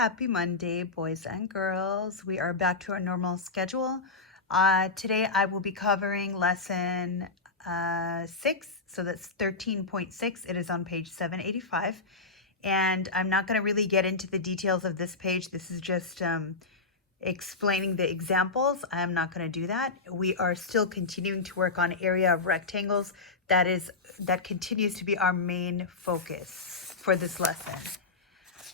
Happy Monday, boys and girls. We are back to our normal schedule. Today I will be covering lesson 6, so that's 13.6. It is on page 785. And I'm not going to really get into the details of this page. This is just explaining the examples. I'm not going to do that. We are still continuing to work on area of rectangles. That continues to be our main focus for this lesson.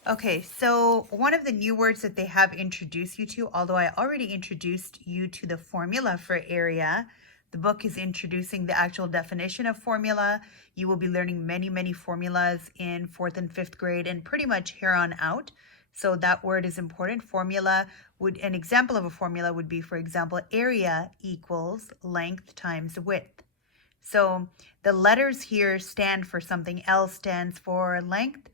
Okay, so one of the new words that they have introduced you to, although I already introduced you to the formula for area, the book is introducing the actual definition of formula. You will be learning many formulas in 4th and 5th grade and pretty much here on out. So that word is important. Formula an example of a formula would be, for example, area equals length times width. So the letters here stand for something. L stands for length.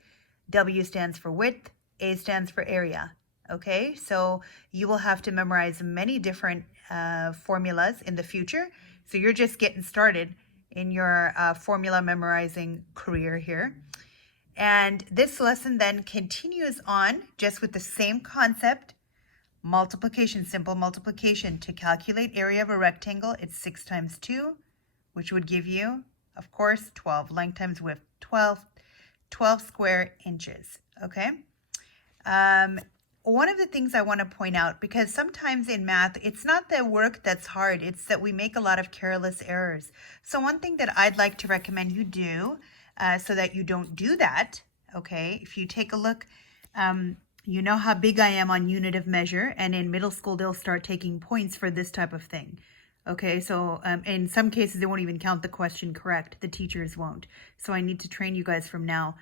W stands for width, A stands for area. Okay, so you will have to memorize many different formulas in the future. So you're just getting started in your formula memorizing career here. And this lesson then continues on just with the same concept, multiplication, simple multiplication. To calculate area of a rectangle, it's 6 times 2, which would give you, of course, 12. Length times width, 12 square inches, okay? One of the things I want to point out, because sometimes in math, it's not the work that's hard, it's that we make a lot of careless errors. So one thing that I'd like to recommend you do, so that you don't do that, okay? If you take a look, you know how big I am on unit of measure, and in middle school, they'll start taking points for this type of thing. Okay, so in some cases, they won't even count the question correct. The teachers won't. So I need to train you guys from now.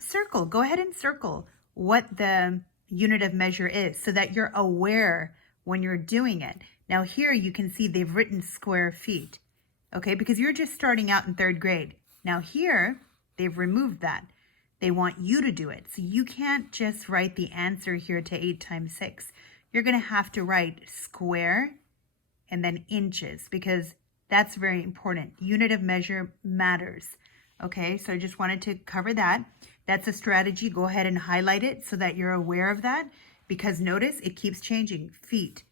Circle, go ahead and circle what the unit of measure is so that you're aware when you're doing it. Now here you can see they've written square feet, okay, because you're just starting out in 3rd grade. Now here, they've removed that. They want you to do it. So you can't just write the answer here to 8 times 6. You're going to have to write square and then inches, because that's very important. Unit of measure matters. Okay, so I just wanted to cover that. That's a strategy. Go ahead and highlight it so that you're aware of that, because notice it keeps changing. Feet,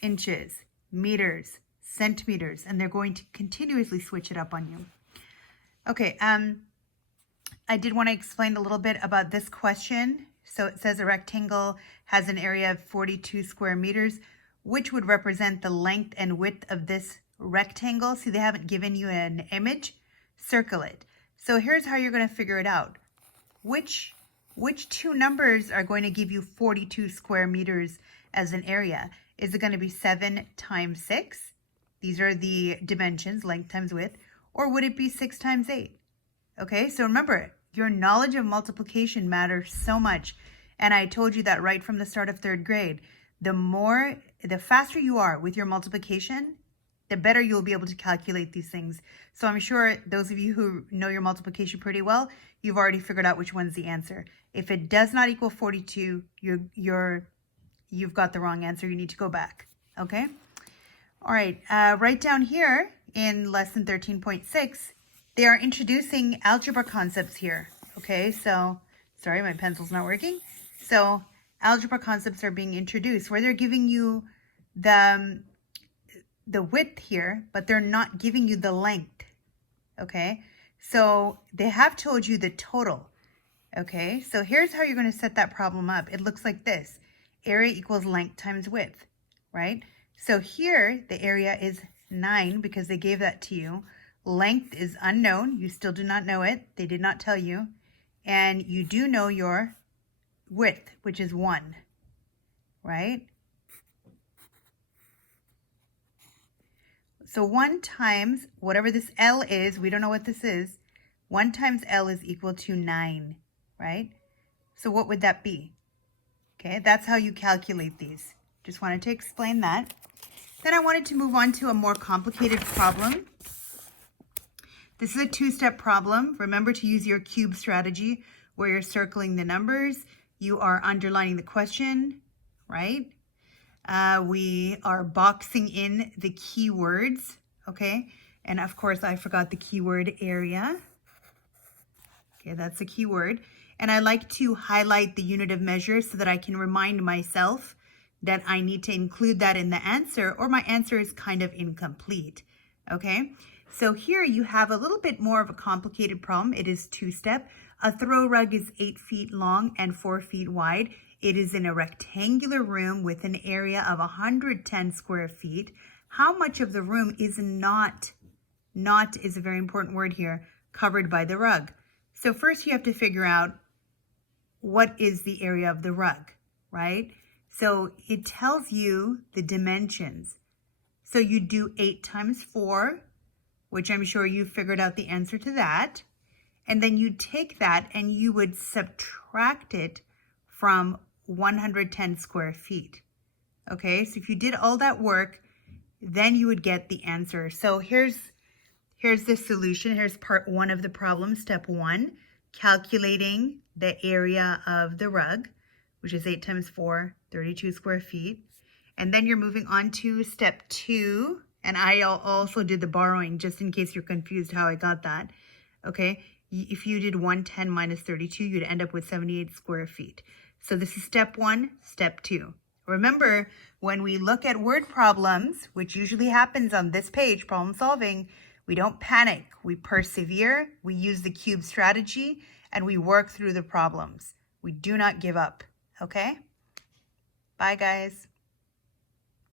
inches, meters, centimeters, and they're going to continuously switch it up on you. Okay, I did want to explain a little bit about this question. So it says a rectangle has an area of 42 square meters, which would represent the length and width of this rectangle. See, they haven't given you an image. Circle it. So here's how you're going to figure it out. Which two numbers are going to give you 42 square meters as an area? Is it going to be 7 times 6? These are the dimensions, length times width. Or would it be 6 times 8? Okay, so remember, your knowledge of multiplication matters so much. And I told you that right from the start of 3rd grade. The faster you are with your multiplication, the better you'll be able to calculate these things. So I'm sure those of you who know your multiplication pretty well, you've already figured out which one's the answer. If it does not equal 42, you've got the wrong answer. You need to go back, okay? All right, right down here in lesson 13.6, they are introducing algebra concepts here, okay? So, sorry, my pencil's not working. So, algebra concepts are being introduced where they're giving you the width here, but they're not giving you the length, okay? So they have told you the total, okay? So here's how you're going to set that problem up. It looks like this. Area equals length times width, right? So here the area is 9 because they gave that to you. Length is unknown. You still do not know it. They did not tell you. And you do know your width, which is 1, right? So 1 times whatever this L is, we don't know what this is, 1 times L is equal to 9, right? So what would that be? Okay, that's how you calculate these. Just wanted to explain that. Then I wanted to move on to a more complicated problem. This is a 2-step problem. Remember to use your cube strategy where you're circling the numbers. You are underlining the question, right? We are boxing in the keywords, okay? And of course, I forgot the keyword area. Okay, that's the keyword. And I like to highlight the unit of measure so that I can remind myself that I need to include that in the answer, or my answer is kind of incomplete. Okay, so here you have a little bit more of a complicated problem. It is two-step. A throw rug is 8 feet long and 4 feet wide. It is in a rectangular room with an area of 110 square feet. How much of the room is not is a very important word here, covered by the rug? So first you have to figure out what is the area of the rug, right? So it tells you the dimensions. So you do 8 times 4, which I'm sure you figured out the answer to that. And then you take that and you would subtract it from 110 square feet. Okay, so if you did all that work, then you would get the answer. So here's the solution. Here's part 1 of the problem, step 1, calculating the area of the rug, which is 8 times 4, 32 square feet. And then you're moving on to step 2. And I also did the borrowing just in case you're confused how I got that. Okay, if you did 110 minus 32, you'd end up with 78 square feet. So this is step 1, step 2. Remember, when we look at word problems, which usually happens on this page, problem solving, we don't panic. We persevere, we use the cube strategy, and we work through the problems. We do not give up, okay? Bye, guys.